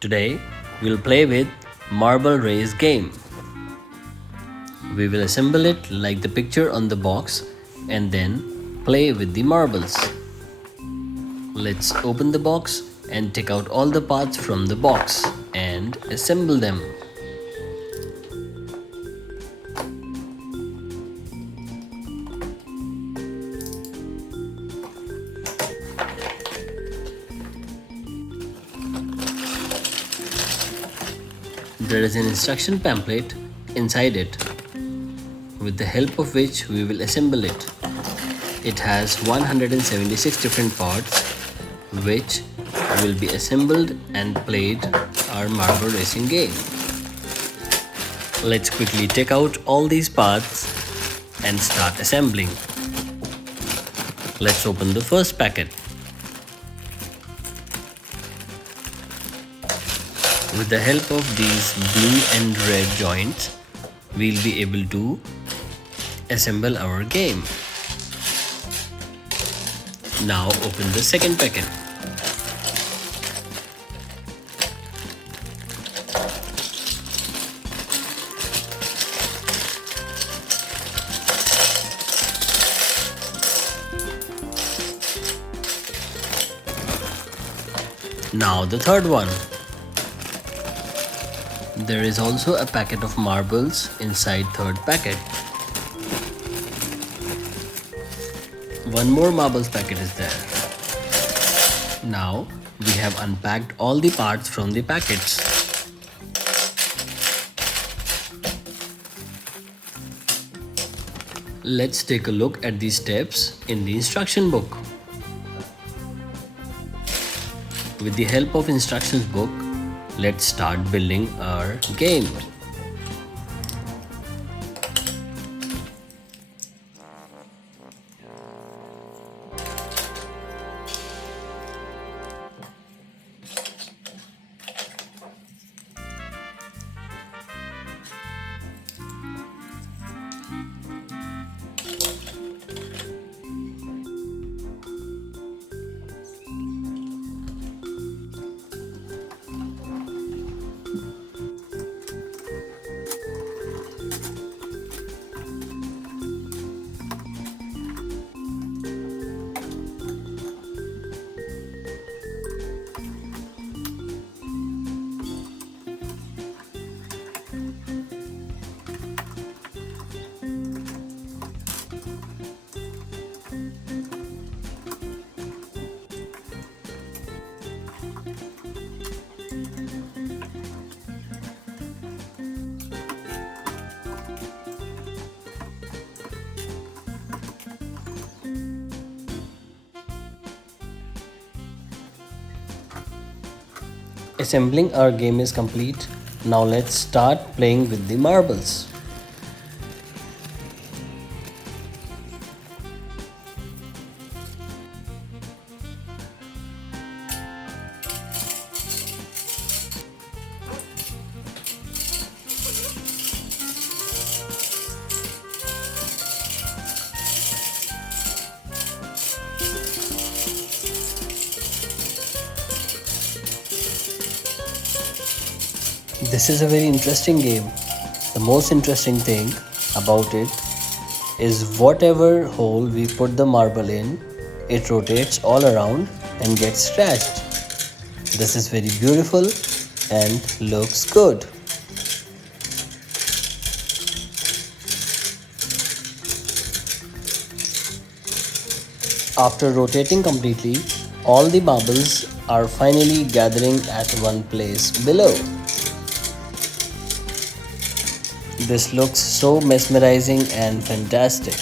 Today, we'll play with marble race game. We will assemble it like the picture on the box and then play with the marbles. Let's open the box and take out all the parts from the box and assemble them. There is an instruction pamphlet inside it, with the help of which we will assemble it. It has 176 different parts, which will be assembled and played our marble racing game. Let's quickly take out all these parts and start assembling. Let's open the first packet. With the help of these blue and red joints, we'll be able to assemble our game. Now open the second packet. Now the third one. There is also a packet of marbles inside third packet. One more marbles packet is there. Now we have unpacked all the parts from the packets. Let's take a look at the steps in the instruction book. With the help of instructions book, let's start building our game. Assembling our game is complete. Now let's start playing with the marbles. This is a very interesting game. The most interesting thing about it is whatever hole we put the marble in, it rotates all around and gets scratched. This is very beautiful and looks good. After rotating completely, all the marbles are finally gathering at one place below. This looks so mesmerizing and fantastic.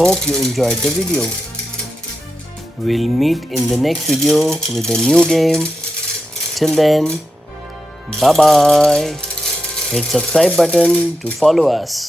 Hope you enjoyed the video. We'll meet in the next video with a new game. Till then, bye bye. Hit subscribe button to follow us.